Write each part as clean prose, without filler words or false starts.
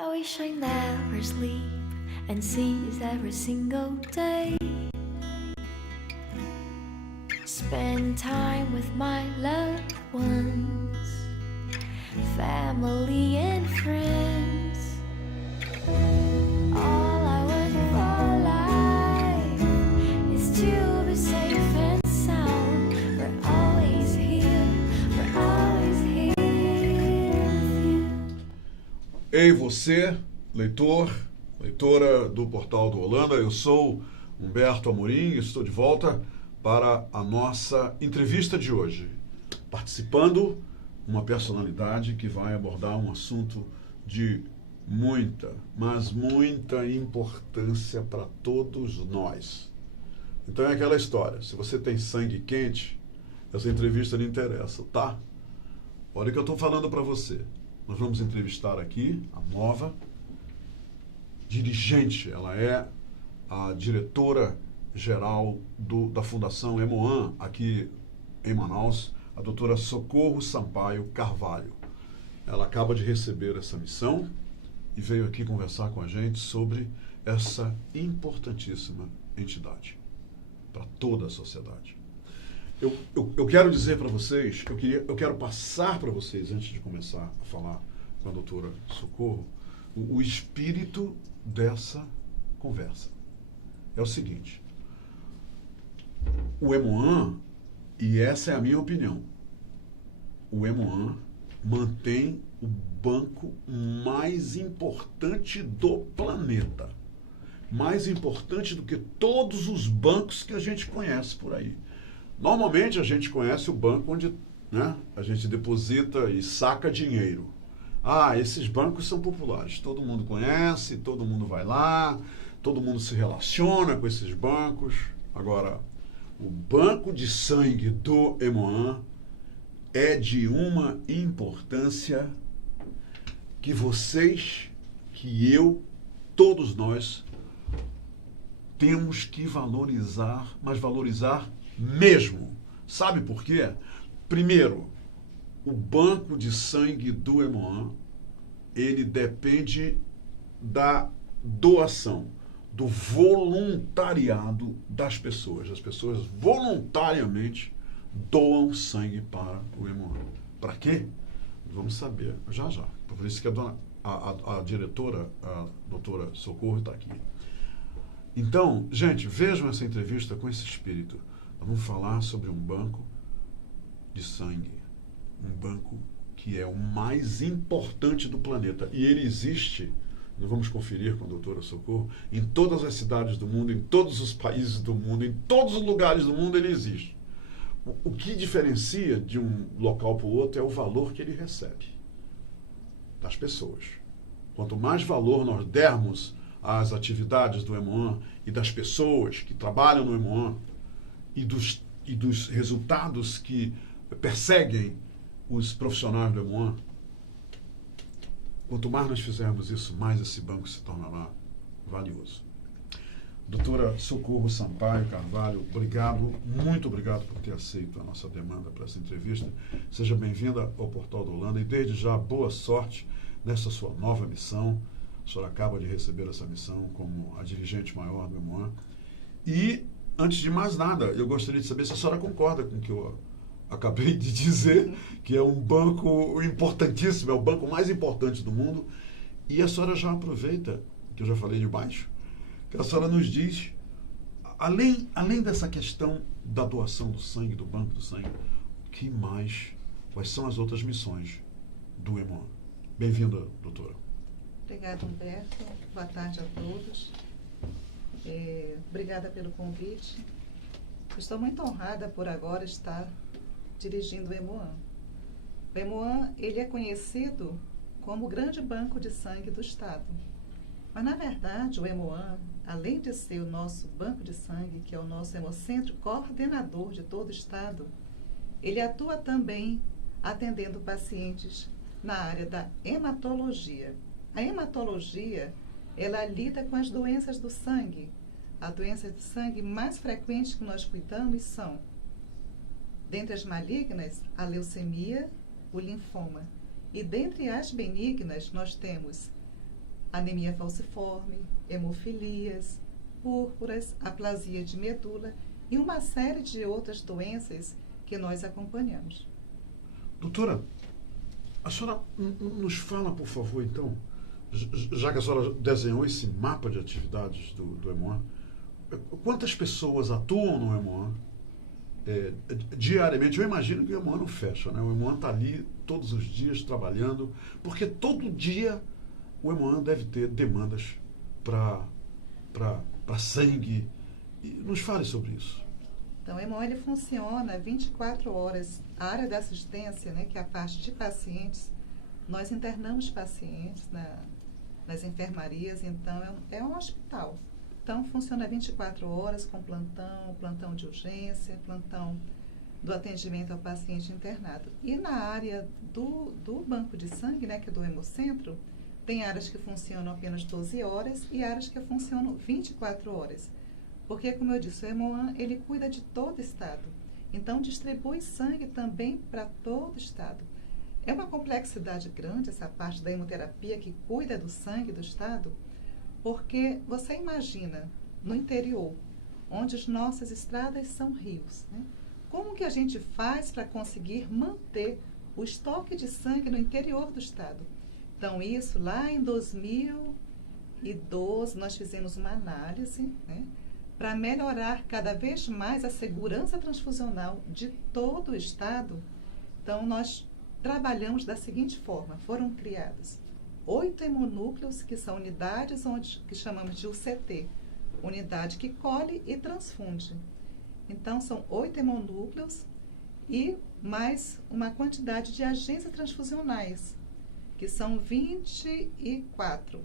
I wish I never sleep and seize every single day. Spend time with my loved ones, family and friends. All I want for life is to be safe and sound. We're always here with you. Ei, você, leitor, leitora do Portal do Holanda, eu sou Humberto Amorim e estou de volta para a nossa entrevista de hoje, participando uma personalidade que vai abordar um assunto de muita, mas muita importância para todos nós. Então é aquela história, se você tem sangue quente, essa entrevista lhe interessa, tá? Olha o que eu estou falando para você. Nós vamos entrevistar aqui a nova dirigente, ela é a diretora-geral da Fundação Emoan, aqui em Manaus, a doutora Socorro Sampaio Carvalho. Ela acaba de receber essa missão e veio aqui conversar com a gente sobre essa importantíssima entidade para toda a sociedade. Eu quero dizer para vocês, eu quero passar para vocês, antes de começar a falar com a doutora Socorro, o espírito dessa conversa. É o seguinte, o Emoan, e essa é a minha opinião, o Emoan mantém o banco mais importante do planeta. Mais importante do que todos os bancos que a gente conhece por aí. Normalmente a gente conhece o banco onde, né, a gente deposita e saca dinheiro. Ah, esses bancos são populares, todo mundo conhece, todo mundo vai lá, todo mundo se relaciona com esses bancos. Agora, o banco de sangue do Emoan é de uma importância que vocês, que eu, todos nós, temos que valorizar, mas valorizar mesmo. Sabe por quê? Primeiro, o banco de sangue do Emoan, ele depende da doação, do voluntariado das pessoas. As pessoas voluntariamente doam sangue para o Emoan. Para quê? Vamos saber já já. Por isso que a diretora, a doutora Socorro, está aqui. Então, gente, vejam essa entrevista com esse espírito. Nós vamos falar sobre um banco de sangue. Um banco que é o mais importante do planeta. E ele existe, nós vamos conferir com a doutora Socorro, em todas as cidades do mundo, em todos os países do mundo, em todos os lugares do mundo ele existe. O que diferencia de um local para o outro é o valor que ele recebe das pessoas. Quanto mais valor nós dermos às atividades do Emoan e das pessoas que trabalham no Emoan e dos resultados que perseguem os profissionais do Emoan, quanto mais nós fizermos isso, mais esse banco se tornará valioso. Doutora Socorro Sampaio Carvalho, obrigado, muito obrigado por ter aceito a nossa demanda para essa entrevista. Seja bem-vinda ao Portal do Holanda e desde já boa sorte nessa sua nova missão. A senhora acaba de receber essa missão como a dirigente maior do Emoan. E, antes de mais nada, eu gostaria de saber se a senhora concorda com o que eu acabei de dizer, que é um banco importantíssimo, é o banco mais importante do mundo. E a senhora já aproveita, que eu já falei de baixo, que a senhora nos diz, além dessa questão da doação do sangue, do banco do sangue, quais são as outras missões do Emoan? Bem-vinda, doutora. Obrigada, Humberto. Boa tarde a todos. Obrigada pelo convite. Estou muito honrada por agora estar dirigindo o Emoan. O Emoan, ele é conhecido como o grande banco de sangue do Estado. Mas, na verdade, o Emoan, além de ser o nosso banco de sangue, que é o nosso hemocentro coordenador de todo o Estado, ele atua também atendendo pacientes na área da hematologia. A hematologia, ela lida com as doenças do sangue. As doenças do sangue mais frequentes que nós cuidamos são, dentre as malignas, a leucemia, o linfoma. E dentre as benignas, nós temos anemia falciforme, hemofilias, púrpuras, aplasia de medula e uma série de outras doenças que nós acompanhamos. Doutora, a senhora nos fala, por favor, então, já que a senhora desenhou esse mapa de atividades do EMOAN, quantas pessoas atuam no EMOAN diariamente? Eu imagino que o EMOAN não fecha, né? O EMOAN está ali todos os dias trabalhando, porque todo dia o EMOAN deve ter demandas para sangue. Nos fale sobre isso. Então, o EMOAN ele funciona 24 horas. A área da assistência, né, que é a parte de pacientes, nós internamos pacientes nas enfermarias, então é um hospital. Então, funciona 24 horas com plantão de urgência, plantão do atendimento ao paciente internado. E na área do banco de sangue, né, que é do Hemocentro, tem áreas que funcionam apenas 12 horas e áreas que funcionam 24 horas. Porque, como eu disse, o EMOAN, ele cuida de todo o estado. Então, distribui sangue também para todo o estado. É uma complexidade grande essa parte da hemoterapia que cuida do sangue do estado, porque você imagina, no interior, onde as nossas estradas são rios, né? Como que a gente faz para conseguir manter o estoque de sangue no interior do estado? Então, isso lá em 2012, nós fizemos uma análise, né, para melhorar cada vez mais a segurança transfusional de todo o estado. Então, nós trabalhamos da seguinte forma: foram criados 8 hemonúcleos, que são unidades que chamamos de UCT, unidade que colhe e transfunde. Então, são 8 hemonúcleos e mais uma quantidade de agências transfusionais, que são 24.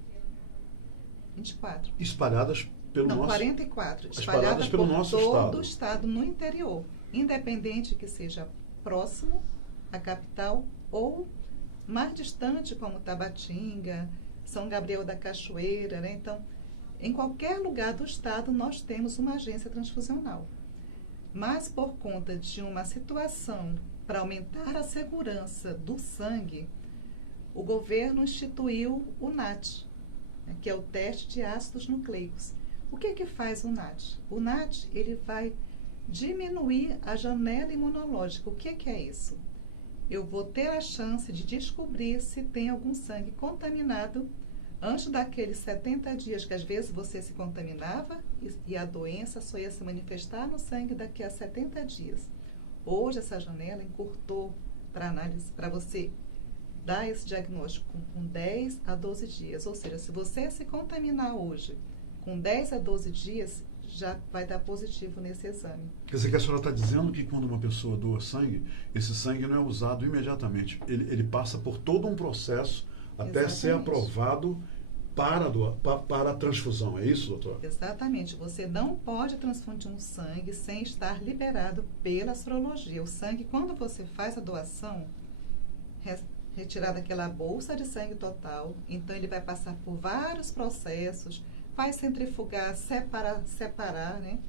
Espalhadas pelo nosso... 44. Espalhadas pelo nosso todo estado. o estado no interior, independente que seja próximo à capital ou mais distante, como Tabatinga, São Gabriel da Cachoeira, né? Então, em qualquer lugar do estado, nós temos uma agência transfusional. Mas, por conta de uma situação para aumentar a segurança do sangue, o governo instituiu o NAT, né, que é o teste de ácidos nucleicos. O que faz o NAT? O NAT, ele vai diminuir a janela imunológica. O que é isso? Eu vou ter a chance de descobrir se tem algum sangue contaminado antes daqueles 70 dias que às vezes você se contaminava e a doença só ia se manifestar no sangue daqui a 70 dias. Hoje essa janela encurtou para análise, para você dar esse diagnóstico com 10 a 12 dias. Ou seja, se você se contaminar hoje, com 10 a 12 dias, já vai dar positivo nesse exame. Quer dizer que a senhora está dizendo que quando uma pessoa doa sangue, esse sangue não é usado imediatamente. Ele passa por todo um processo até ser aprovado para a transfusão. É isso, doutor? Exatamente. Você não pode transfundir um sangue sem estar liberado pela sorologia. O sangue, quando você faz a doação, retirada aquela bolsa de sangue total, então ele vai passar por vários processos, vai centrifugar, separar, né?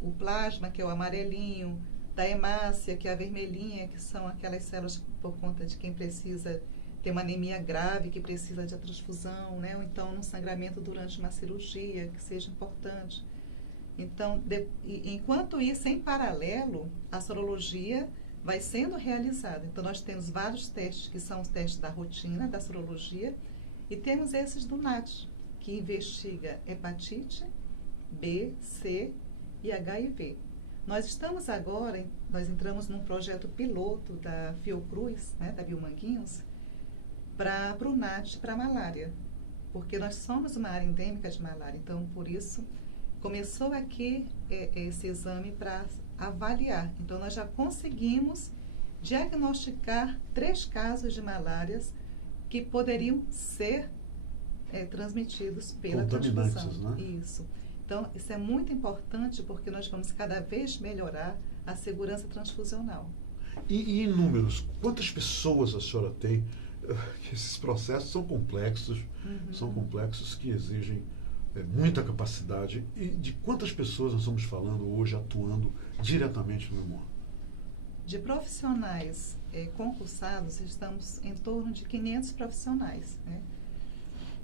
O plasma, que é o amarelinho, da hemácia, que é a vermelhinha, que são aquelas células por conta de quem precisa ter uma anemia grave, que precisa de transfusão, né? Ou então um sangramento durante uma cirurgia, que seja importante. Então, enquanto isso, em paralelo, a sorologia vai sendo realizada. Então, nós temos vários testes, que são os testes da rotina, da sorologia, e temos esses do NAT, que investiga hepatite, B, C e HIV. Nós estamos agora, nós entramos num projeto piloto da Fiocruz, né, da Biomanguinhos, para o NAT, para a malária, porque nós somos uma área endêmica de malária. Então, por isso, começou aqui esse exame para avaliar. Então, nós já conseguimos diagnosticar 3 casos de malárias que poderiam ser transmitidos pela transfusão. Né? Isso. Então, isso é muito importante porque nós vamos cada vez melhorar a segurança transfusional. E em números, quantas pessoas a senhora tem? Esses processos são complexos, são complexos que exigem muita capacidade. E de quantas pessoas nós estamos falando hoje atuando diretamente no EMOAN? De profissionais concursados, estamos em torno de 500 profissionais, né?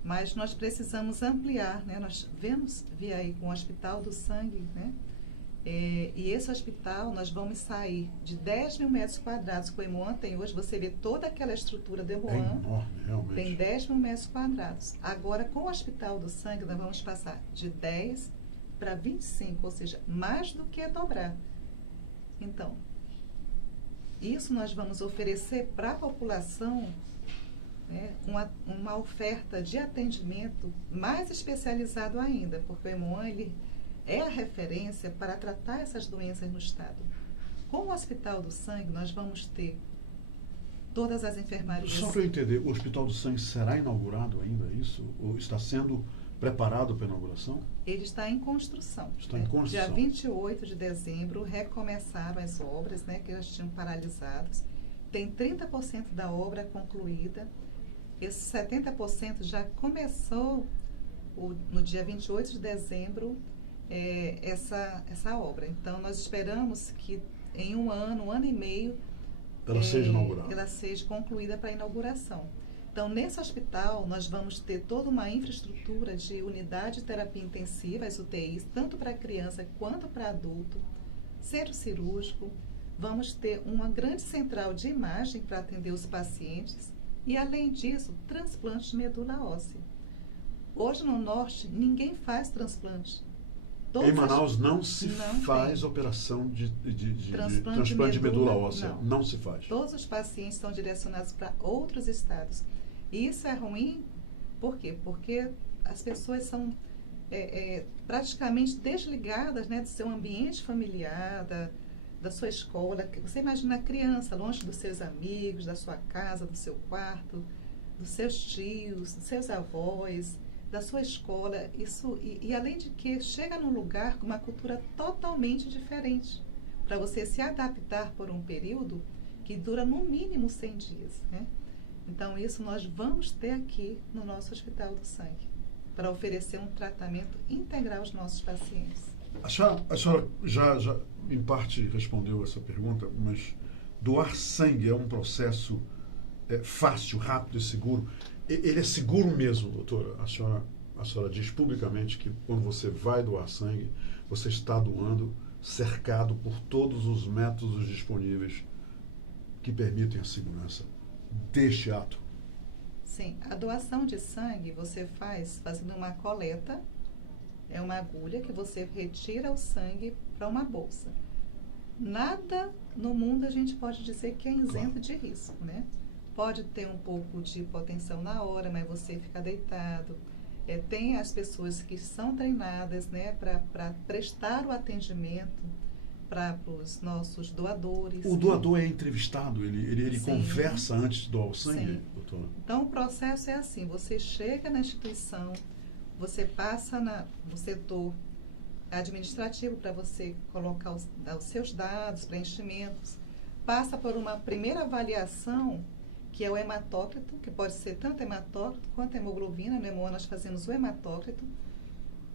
Mas nós precisamos ampliar, né? Nós via aí com o Hospital do Sangue, né? E esse hospital, nós vamos sair de 10 mil metros quadrados que o Hemoan tem hoje. Você vê toda aquela estrutura do É Hemoan, enorme, realmente. tem 10 mil metros quadrados. Agora, com o Hospital do Sangue, nós vamos passar de 10 para 25, ou seja, mais do que dobrar. Então, isso nós vamos oferecer para a população, né, uma oferta de atendimento mais especializado ainda, porque o Hemoan, ele é a referência para tratar essas doenças no estado. Com o Hospital do Sangue, nós vamos ter todas as enfermarias. Só para eu entender, o Hospital do Sangue será inaugurado ainda, é isso? Ou está sendo preparado para a inauguração? Ele está em construção. Está em construção. Dia 28 de dezembro, recomeçaram as obras, né, que elas tinham paralisadas. Tem 30% da obra concluída. Esse 70% já começou no dia 28 de dezembro, essa obra. Então, nós esperamos que em um ano e meio, Ela seja inaugurada. ela seja concluída para a inauguração. Então, nesse hospital, nós vamos ter toda uma infraestrutura de unidade de terapia intensiva, as UTIs, tanto para criança quanto para adulto, centro cirúrgico, vamos ter uma grande central de imagem para atender os pacientes e, além disso, transplante de medula óssea. Hoje, no Norte, ninguém faz transplante. Em Manaus não se não faz tem. operação de Transplante transplante de medula óssea. Não se faz. Todos os pacientes são direcionados para outros estados. E isso é ruim, por quê? Porque as pessoas são praticamente desligadas, né, do seu ambiente familiar, da sua escola. Você imagina a criança longe dos seus amigos, da sua casa, do seu quarto, dos seus tios, dos seus avós, da sua escola. Isso, e além de que chega num lugar com uma cultura totalmente diferente, para você se adaptar por um período que dura no mínimo 100 dias, né? Então, isso nós vamos ter aqui no nosso Hospital do Sangue, para oferecer um tratamento integral aos nossos pacientes. A senhora já em parte respondeu essa pergunta, mas doar sangue é um processo fácil, rápido e seguro. Ele é seguro mesmo, doutora? A senhora diz publicamente que quando você vai doar sangue, você está doando cercado por todos os métodos disponíveis que permitem a segurança deste ato. Sim, a doação de sangue você faz fazendo uma coleta, é uma agulha que você retira o sangue para uma bolsa. Nada no mundo a gente pode dizer que é isento de risco, né? Pode ter um pouco de hipotensão na hora, mas você fica deitado. Tem as pessoas que são treinadas, né, para prestar o atendimento para os nossos doadores. O doador é entrevistado, ele conversa antes de doar o sangue, Sim. doutora? Então, o processo é assim, você chega na instituição, você passa no setor administrativo para você colocar os seus dados, preenchimentos, passa por uma primeira avaliação, que é o hematócrito, que pode ser tanto hematócrito quanto hemoglobina. No Hemoan nós fazemos o hematócrito.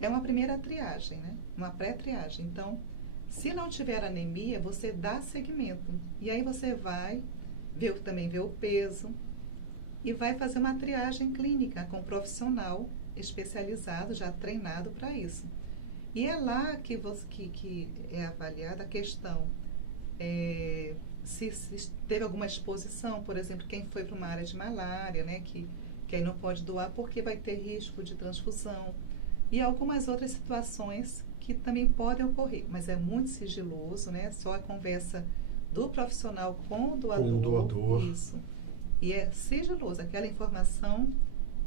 É uma primeira triagem, né? Uma pré-triagem. Então, se não tiver anemia, você dá seguimento. E aí você vai também ver o peso e vai fazer uma triagem clínica com um profissional especializado, já treinado para isso. E é lá que é avaliada a questão se teve alguma exposição, por exemplo, quem foi para uma área de malária, né, que aí não pode doar porque vai ter risco de transfusão, e algumas outras situações que também podem ocorrer, mas é muito sigiloso, né, só a conversa do profissional com o doador. Com o doador. Isso. E é sigiloso, aquela informação,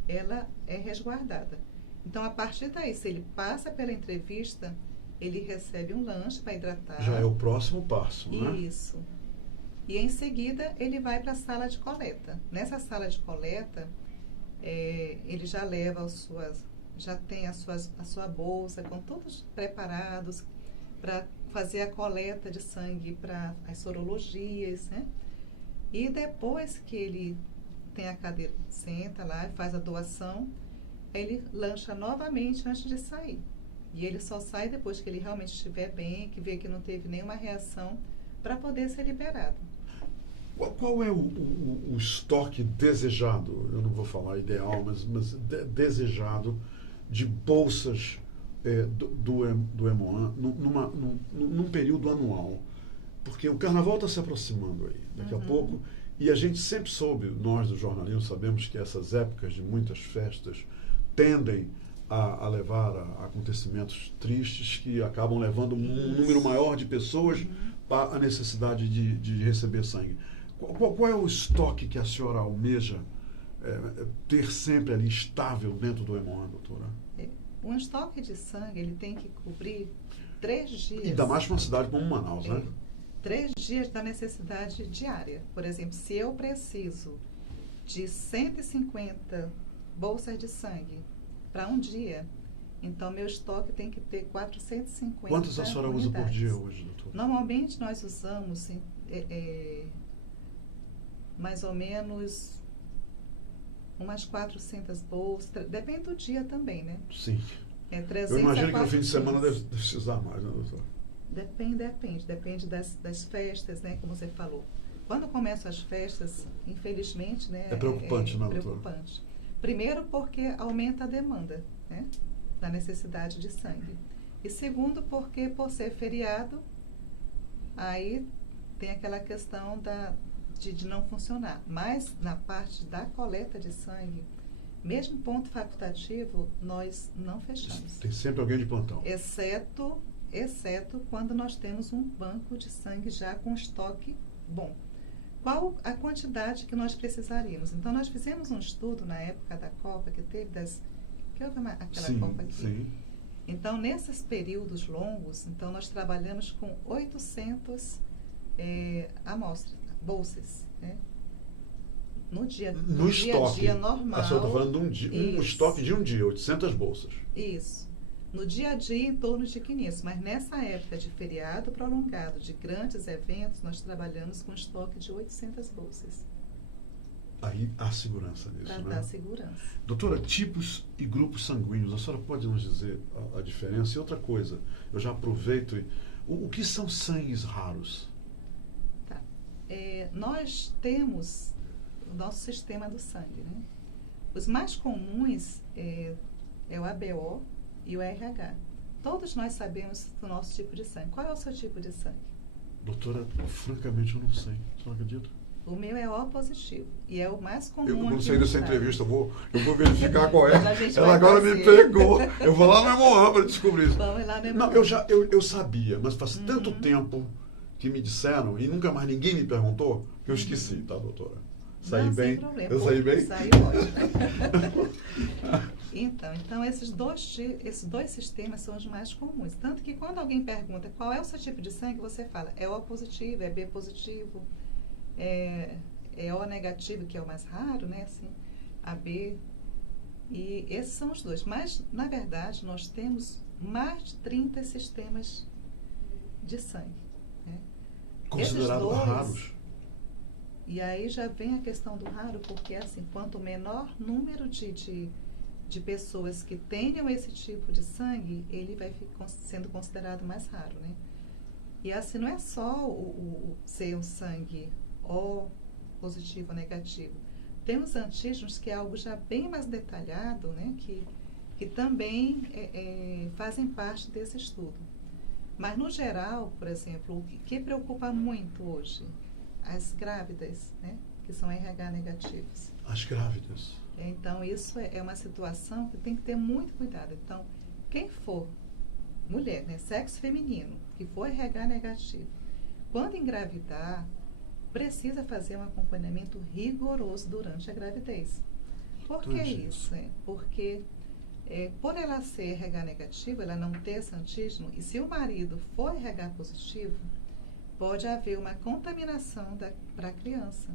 ela é resguardada. Então, a partir daí, se ele passa pela entrevista, ele recebe um lanche para hidratar. Já é o próximo passo, né? Isso. E em seguida ele vai para a sala de coleta. Nessa sala de coleta, ele já leva já tem a sua bolsa com todos preparados para fazer a coleta de sangue para as sorologias, né? E depois que ele tem a cadeira, senta lá e faz a doação, ele lancha novamente antes de sair. E ele só sai depois que ele realmente estiver bem, que vê que não teve nenhuma reação, para poder ser liberado. Qual é o estoque desejado, eu não vou falar ideal, mas desejado de bolsas do Hemoan num período anual? Porque o carnaval está se aproximando aí, daqui a pouco, e a gente sempre soube, nós do jornalismo sabemos que essas épocas de muitas festas tendem a levar a acontecimentos tristes que acabam levando um número maior de pessoas para a necessidade de receber sangue. Qual é o estoque que a senhora almeja ter sempre ali estável dentro do Hemoan, doutora? Um estoque de sangue, ele tem que cobrir 3 dias. E ainda mais para uma cidade como Manaus, né? 3 dias da necessidade diária. Por exemplo, se eu preciso de 150 bolsas de sangue para um dia, então meu estoque tem que ter 450 Quantas a senhora usa por dia hoje, doutora? Normalmente nós usamos mais ou menos umas 400 bolsas, depende do dia também, né? Sim. 300 Eu imagino que no fim de 400. semana deve precisar mais, né, doutora? Depende das festas, né, como você falou. Quando começam as festas, infelizmente, né, É preocupante, né, doutora? preocupante. Primeiro porque aumenta a demanda, né, da necessidade de sangue. E segundo porque, por ser feriado, aí tem aquela questão de não funcionar. Mas na parte da coleta de sangue, mesmo ponto facultativo, nós não fechamos. Tem sempre alguém de plantão. Exceto quando nós temos um banco de sangue já com estoque bom. Qual a quantidade que nós precisaríamos? Então, nós fizemos um estudo na época da Copa, que houve aquela Copa aqui. Sim. Então, nesses períodos longos, então nós trabalhamos com 800 amostras, bolsas, né? No dia a dia normal. A senhora está falando de um estoque de um dia, 800 bolsas. Isso. No dia a dia, em torno de 500. Mas nessa época de feriado prolongado, de grandes eventos, nós trabalhamos com estoque de 800 bolsas. Aí há segurança nisso, Para né? dar segurança. Doutora, tipos e grupos sanguíneos, a senhora pode nos dizer a diferença? E outra coisa, eu já aproveito. O que são sangues raros? Tá. Nós temos o nosso sistema do sangue, né? Os mais comuns é o ABO e o RH. Todos nós sabemos do nosso tipo de sangue. Qual é o seu tipo de sangue? Doutora, francamente eu não sei. A senhora acredita? O meu é O positivo. E é o mais comum. Eu não aqui sei no dessa estado. entrevista, eu vou verificar qual é. Mas a gente Ela vai agora fazer. me pegou. Eu vou lá no Hemoan para descobrir isso. Vamos lá no Não, Hemoan. eu sabia, mas faz tanto tempo que me disseram e nunca mais ninguém me perguntou que eu esqueci, tá, doutora? Saí Não, bem? sem problema. Eu saí bem? Saiu ótimo. Então esses dois sistemas são os mais comuns. Tanto que quando alguém pergunta qual é o seu tipo de sangue, você fala, é O positivo, é B positivo, é O negativo, que é o mais raro, né? Assim, AB. E esses são os dois. Mas, na verdade, nós temos mais de 30 sistemas de sangue. Né? Considerados Esses dois, raros. E aí já vem a questão do raro, porque assim, quanto menor número de pessoas que tenham esse tipo de sangue, ele vai sendo considerado mais raro, né? E assim, não é só o ser um sangue O positivo ou negativo. Temos antígenos que é algo já bem mais detalhado, né? Que também fazem parte desse estudo. Mas, no geral, por exemplo, o que preocupa muito hoje? As grávidas, né, que são RH negativos. As grávidas. Então, isso é uma situação que tem que ter muito cuidado. Então, quem for mulher, né, sexo feminino, que for RH negativo, quando engravidar, precisa fazer um acompanhamento rigoroso durante a gravidez. Por que isso? Porque, por ela ser RH negativa, ela não ter esse antígeno, e se o marido for RH positivo, pode haver uma contaminação para a criança,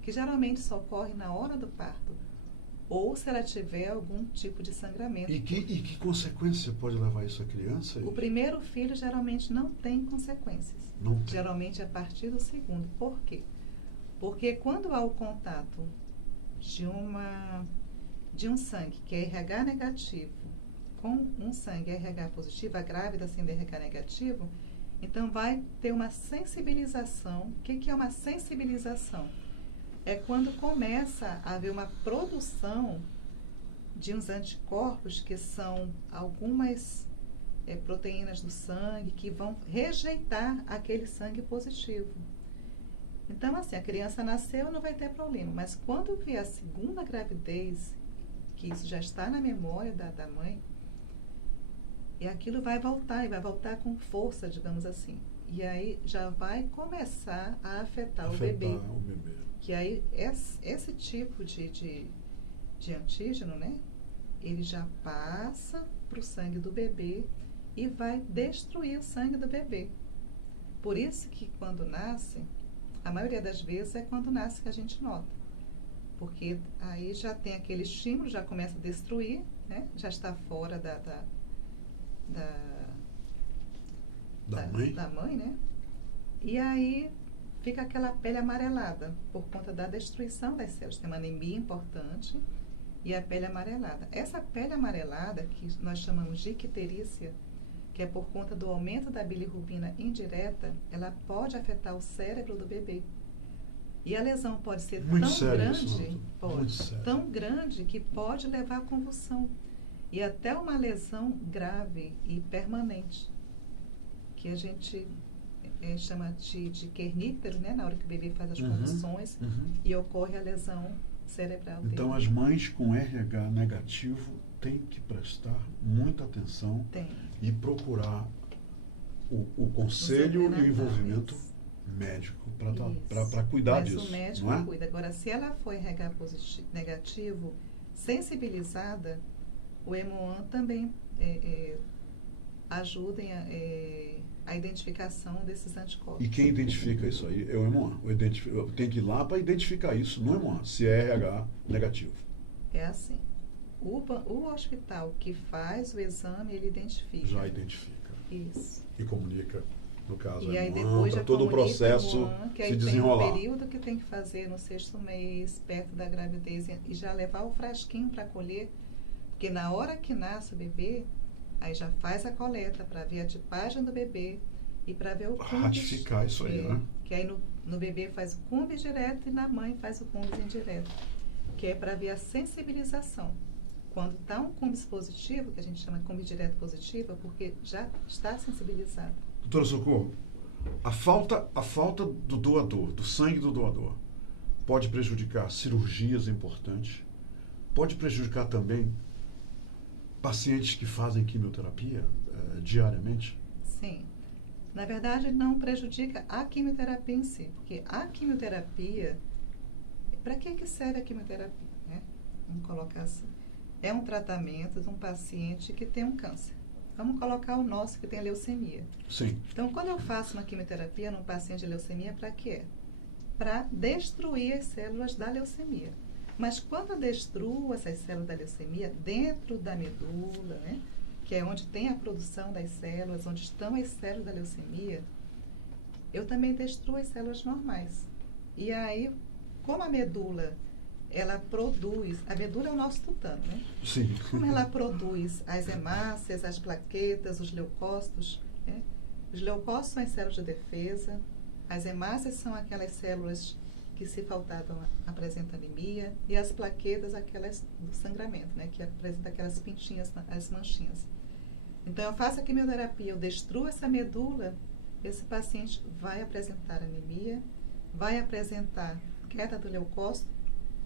que geralmente só ocorre na hora do parto, ou se ela tiver algum tipo de sangramento. E que consequência pode levar isso à criança? O primeiro filho geralmente não tem consequências. Não tem. Geralmente a partir do segundo. Por quê? Porque quando há o contato de um sangue que é RH negativo com um sangue RH positivo, a grávida sendo RH negativo, Então, vai ter uma sensibilização. O que é uma sensibilização? É quando começa a haver uma produção de uns anticorpos, que são algumas proteínas do sangue, que vão rejeitar aquele sangue positivo. Então, assim, a criança nasceu, não vai ter problema, mas quando vier a segunda gravidez, que isso já está na memória da mãe, e aquilo vai voltar, e vai voltar com força, digamos assim. E aí já vai começar a afetar o bebê. Que aí esse tipo de antígeno, né, ele já passa para o sangue do bebê e vai destruir o sangue do bebê. Por isso que quando nasce, a maioria das vezes é quando nasce que a gente nota. Porque aí já tem aquele estímulo, já começa a destruir, né, já está fora da mãe, né? E aí fica aquela pele amarelada por conta da destruição das células. Tem uma anemia importante e a pele amarelada. Essa pele amarelada, que nós chamamos de icterícia, que é por conta do aumento da bilirrubina indireta, ela pode afetar o cérebro do bebê. E a lesão pode ser tão grande que pode levar à convulsão. E até uma lesão grave e permanente, que a gente chama de kerníctero, né? Na hora que o bebê faz as convulsões e ocorre a lesão cerebral dele. Então, as mães com RH negativo têm que prestar muita atenção e procurar o conselho e o envolvimento médico para cuidar disso. Mas o médico cuida. Agora, se ela for RH negativo, sensibilizada, o hemoan também ajuda a identificação desses anticorpos. E quem identifica isso aí é o hemoan. Tem que ir lá para identificar isso no hemoan, se é RH negativo. É assim. O hospital que faz o exame, ele identifica. Já identifica. Isso. E comunica, no caso, e aí depois para todo o processo que se aí desenrolar. Tem um período que tem que fazer no 6º mês, perto da gravidez, e já levar o frasquinho para colher, porque na hora que nasce o bebê, aí já faz a coleta para ver a tipagem do bebê e para ver o cumbis. Ratificar isso aí, né? Que aí no bebê faz o cumbis direto e na mãe faz o cumbis indireto, que é para ver a sensibilização. Quando está um cumbis positivo, que a gente chama de cumbis direto positivo, é porque já está sensibilizado. Doutora Socorro, a falta do doador, do sangue do doador, pode prejudicar cirurgias importantes, pode prejudicar também pacientes que fazem quimioterapia diariamente? Sim. Na verdade, não prejudica a quimioterapia em si, porque a quimioterapia, para que serve a quimioterapia? Né? Vamos colocar assim. É um tratamento de um paciente que tem um câncer. Vamos colocar o nosso que tem leucemia. Sim. Então, quando eu faço uma quimioterapia num paciente de leucemia, para quê? Para destruir as células da leucemia. Mas quando eu destruo essas células da leucemia dentro da medula, né, que é onde tem a produção das células, onde estão as células da leucemia, eu também destruo as células normais. E aí, como a medula, ela produz, a medula é o nosso tutano, né? Sim. Como ela produz as hemácias, as plaquetas, os leucócitos, né? Os leucócitos são as células de defesa, as hemácias são aquelas células que, se faltavam, apresentam anemia, e as plaquetas, aquelas do sangramento, né? Que apresentam aquelas pintinhas, as manchinhas. Então, eu faço a quimioterapia, eu destruo essa medula, esse paciente vai apresentar anemia, vai apresentar queda do leucócito,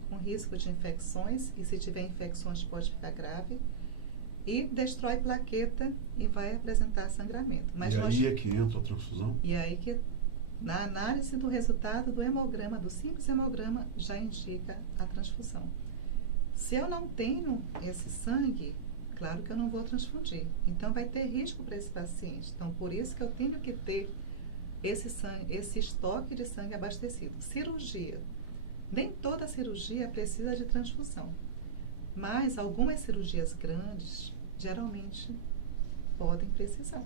com risco de infecções, e se tiver infecções pode ficar grave, e destrói plaqueta e vai apresentar sangramento. Mas aí é que entra a transfusão? E aí que, na análise do resultado do hemograma, do simples hemograma, já indica a transfusão. Se eu não tenho esse sangue, claro que eu não vou transfundir. Então, vai ter risco para esse paciente. Então, por isso que eu tenho que ter esse sangue, esse estoque de sangue abastecido. Cirurgia. Nem toda cirurgia precisa de transfusão, mas algumas cirurgias grandes, geralmente, podem precisar.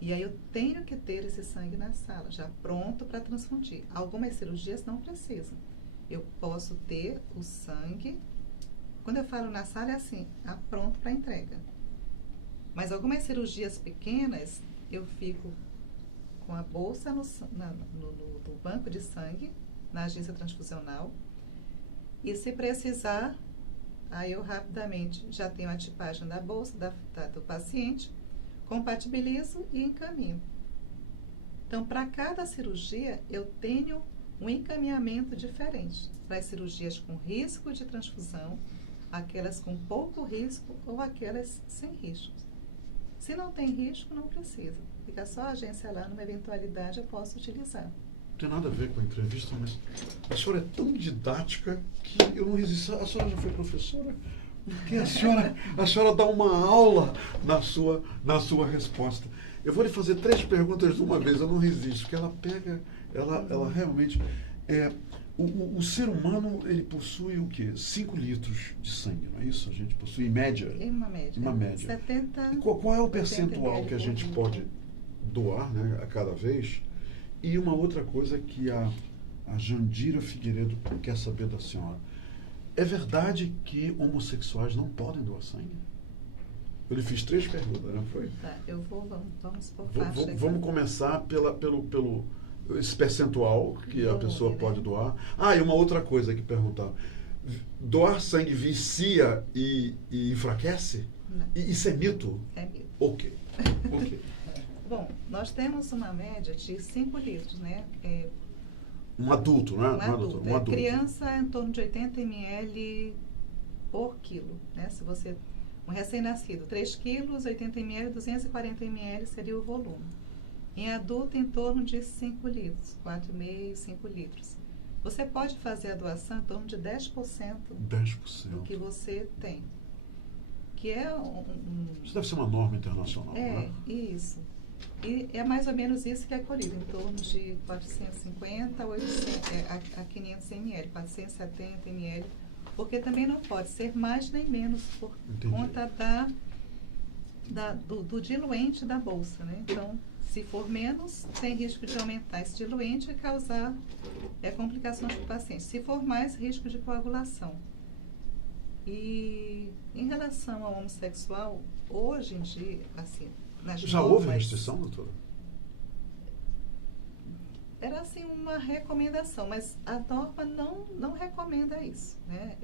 E aí eu tenho que ter esse sangue na sala, já pronto para transfundir. Algumas cirurgias não precisam. Eu posso ter o sangue, quando eu falo na sala é assim, pronto para entrega. Mas algumas cirurgias pequenas, eu fico com a bolsa no banco de sangue, na agência transfusional. E se precisar, aí eu rapidamente já tenho a tipagem da bolsa do paciente, compatibilizo e encaminho. Então, para cada cirurgia, eu tenho um encaminhamento diferente para as cirurgias com risco de transfusão, aquelas com pouco risco ou aquelas sem risco. Se não tem risco, não precisa. Fica só a agência lá, numa eventualidade eu posso utilizar. Não tem nada a ver com a entrevista, mas a senhora é tão didática que eu não resisti. A senhora já foi professora? Porque a senhora dá uma aula na sua resposta. Eu vou lhe fazer 3 perguntas de uma vez, eu não resisto, porque ela pega, ela realmente... O ser humano, ele possui o quê? 5 litros de sangue, não é isso? A gente possui em média? Em uma média. Uma média. 70, e qual é o percentual que a gente por pode doar, né, a cada vez? E uma outra coisa que a Jandira Figueiredo quer saber da senhora. É verdade que homossexuais não podem doar sangue? Eu lhe fiz 3 perguntas, não foi? Tá, vamos por parte. Vamos começar pelo esse percentual que a pessoa pode doar. E uma outra coisa que perguntar. Doar sangue vicia e enfraquece? Não. Isso é mito? É mito. Ok. Bom, nós temos uma média de 5 litros, né? Um adulto, né? Um adulto. Criança em torno de 80 ml por quilo, né? Se você... Um recém-nascido, 3 quilos, 80 ml, 240 ml seria o volume. Em adulto, em torno de 5 litros, 4,5, 5 litros. Você pode fazer a doação em torno de 10% do que você tem. Que é Isso deve ser uma norma internacional, né? Isso. E é mais ou menos isso que é colhido, em torno de 450 a 500 ml, 470 ml. Porque também não pode ser mais nem menos por conta do diluente da bolsa, né? Então, se for menos, tem risco de aumentar esse diluente e causar complicações para o paciente. Se for mais, risco de coagulação. E em relação ao homossexual, hoje em dia, assim, nas Já normas, houve restrição, doutora? Era assim uma recomendação, mas a norma não recomenda isso, né?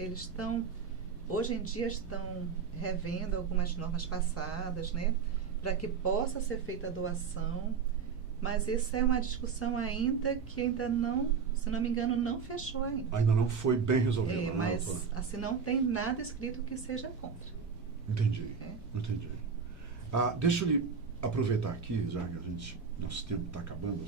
Hoje em dia estão revendo algumas normas passadas, né? Para que possa ser feita a doação, mas essa é uma discussão ainda que ainda não, se não me engano, não fechou ainda. Ainda não foi bem resolvida. Mas assim, não tem nada escrito que seja contra. Entendi. Entendi. Deixa eu lhe aproveitar aqui, já que nosso tempo está acabando,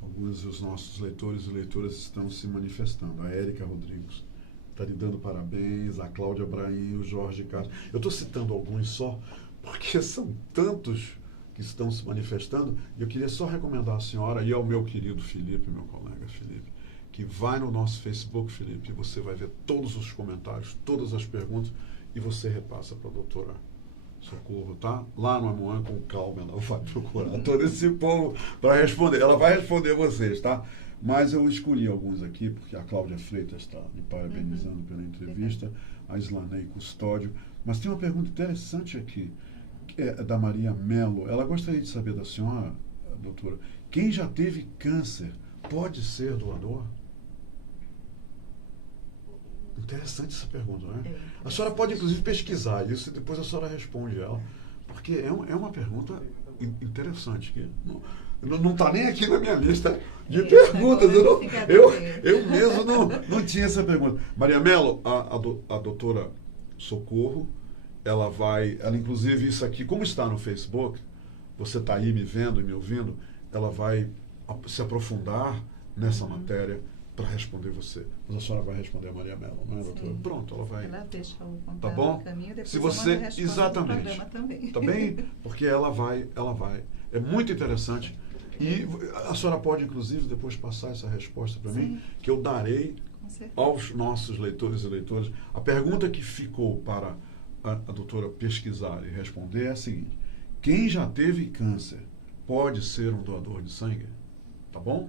alguns dos nossos leitores e leitoras estão se manifestando. A Érica Rodrigues está lhe dando parabéns, a Cláudia Brahim, o Jorge Carlos. Eu estou citando alguns só, porque são tantos que estão se manifestando, e eu queria só recomendar à senhora e ao meu querido Felipe, meu colega Felipe, que vai no nosso Facebook, Felipe, e você vai ver todos os comentários, todas as perguntas, e você repassa para a doutora Socorro, tá? Lá no Amoan, com calma, ela vai procurar todo esse povo para responder. Ela vai responder vocês, tá? Mas eu escolhi alguns aqui, porque a Cláudia Freitas está me parabenizando pela entrevista, a Islanei Custódio. Mas tem uma pergunta interessante aqui, que é da Maria Melo. Ela gostaria de saber da senhora, doutora, quem já teve câncer pode ser doador? Interessante essa pergunta, né? A senhora pode, inclusive, pesquisar isso e depois a senhora responde ela. Porque é uma pergunta interessante. Que não está nem aqui na minha lista de perguntas. Eu mesmo não tinha essa pergunta. Maria Melo, a doutora Socorro, ela inclusive, isso aqui, como está no Facebook, você está aí me vendo e me ouvindo, ela vai se aprofundar nessa matéria para responder você. Mas a senhora vai responder a Maria Mello, não é, doutora? Pronto, ela vai. Ela deixa o contato tá bom? No caminho, depois se você exatamente. Também. Tá bem? Porque ela vai. É muito interessante. E a senhora pode, inclusive, depois passar essa resposta para mim, que eu darei aos nossos leitores e leitoras. A pergunta que ficou para a doutora pesquisar e responder é a seguinte: quem já teve câncer pode ser um doador de sangue? Tá bom?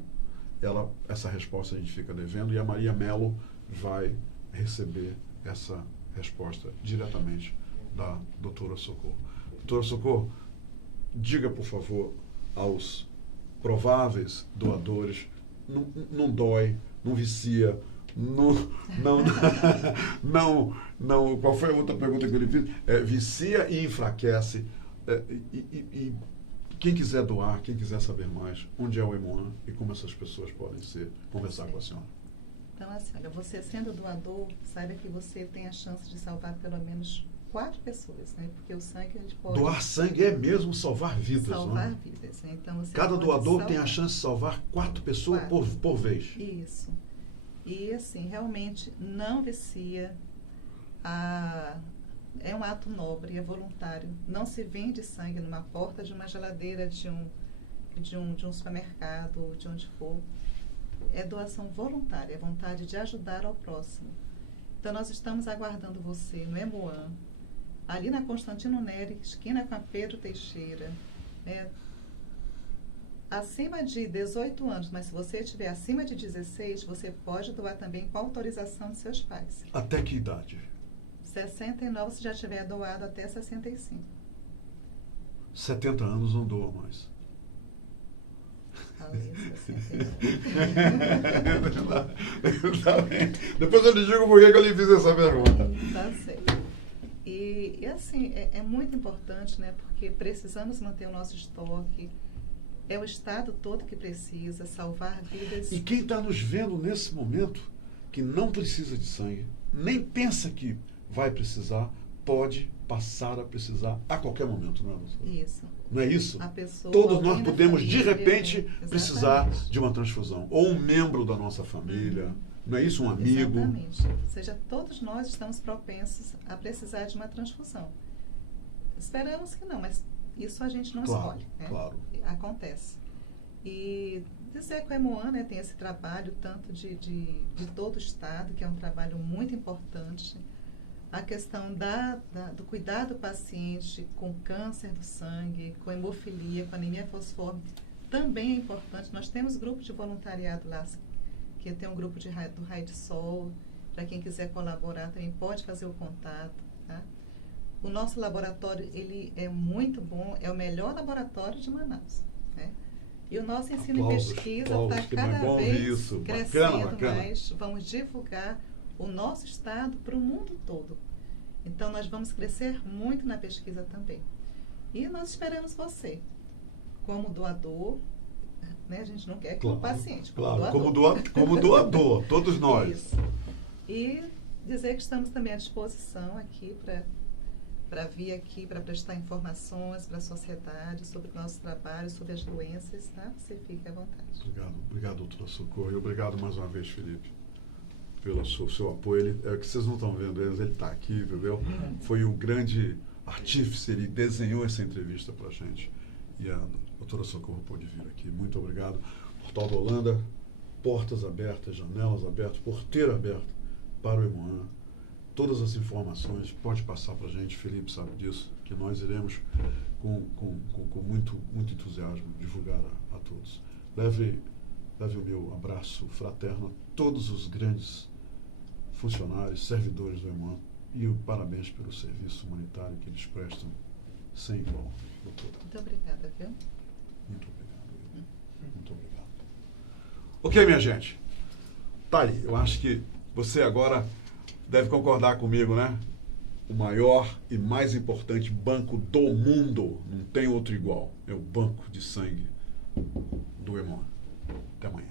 Essa resposta a gente fica devendo, e a Maria Mello vai receber essa resposta diretamente da doutora Socorro. Doutora Socorro, diga, por favor, aos prováveis doadores, não dói, não vicia, não, qual foi a outra pergunta que eu lhe fiz? Vicia e enfraquece. E quem quiser doar, quem quiser saber mais, onde é o Emoan e como essas pessoas podem conversar com a senhora? Então, assim, olha, você sendo doador, saiba que você tem a chance de salvar pelo menos 4 pessoas, né? Porque o sangue a gente pode... Doar sangue é mesmo salvar vidas, salvar não é? vidas, né? Então, você Cada pode doador salvar. tem a chance de salvar 4 pessoas 4. por vez. Isso. E, assim, realmente não vicia. É um ato nobre, é voluntário. Não se vende sangue numa porta de uma geladeira, de um supermercado, de onde for. É doação voluntária, é vontade de ajudar ao próximo. Então, nós estamos aguardando você no Emoan, ali na Constantino Neri, esquina com a Pedro Teixeira, né? Acima de 18 anos, mas se você estiver acima de 16, você pode doar também com autorização de seus pais. Até que idade? 69, se já tiver doado até 65. 70 anos não doa mais. Falei 69. Depois eu lhe digo por que eu lhe fiz essa pergunta. Tá certo. E assim, é muito importante, né? Porque precisamos manter o nosso estoque. É o Estado todo que precisa salvar vidas. E quem está nos vendo nesse momento, que não precisa de sangue, nem pensa que vai precisar, pode passar a precisar a qualquer momento, não é, doutora? Isso. Não é isso? A pessoa, Todos nós alguém da podemos, de família, repente, exatamente, precisar de uma transfusão. Ou um membro da nossa família, não é isso? Um amigo. Exatamente. Ou seja, todos nós estamos propensos a precisar de uma transfusão. Esperamos que não, mas isso a gente não escolhe, né? Claro. Acontece. E dizer que o Emoan, né, tem esse trabalho tanto de todo o Estado, que é um trabalho muito importante. A questão do cuidado do paciente com câncer do sangue, com hemofilia, com anemia falciforme, também é importante. Nós temos grupo de voluntariado lá, que tem um grupo do Raio de Sol, para quem quiser colaborar também pode fazer o contato, tá? O nosso laboratório, ele é muito bom, é o melhor laboratório de Manaus, né? E o nosso ensino e pesquisa está cada vez crescendo mais. Vamos divulgar o nosso estado para o mundo todo. Então, nós vamos crescer muito na pesquisa também. E nós esperamos você, como doador, né? A gente não quer como paciente, como doador. Como doador, todos nós. Isso. E dizer que estamos também à disposição aqui para vir aqui, para prestar informações para a sociedade sobre o nosso trabalho, sobre as doenças, tá? Você fique à vontade. Obrigado, doutora Socorro. E obrigado mais uma vez, Felipe, pelo seu apoio. É que vocês não estão vendo, ele está aqui, entendeu? Foi o grande artífice, ele desenhou essa entrevista para a gente. E a doutora Socorro pôde vir aqui. Muito obrigado. Portal da Holanda, portas abertas, janelas abertas, porteira aberta para o Emoan. Todas as informações, pode passar para a gente, Felipe sabe disso, que nós iremos com muito entusiasmo divulgar a todos. Leve o meu abraço fraterno a todos os grandes funcionários, servidores do Emoan e o parabéns pelo serviço humanitário que eles prestam sem igual, doutora. Muito obrigada, viu? Muito obrigado. Muito obrigado. Ok, minha gente. Tá aí. Eu acho que você agora deve concordar comigo, né? O maior e mais importante banco do mundo, não tem outro igual, é o banco de sangue do Emoan. Até amanhã.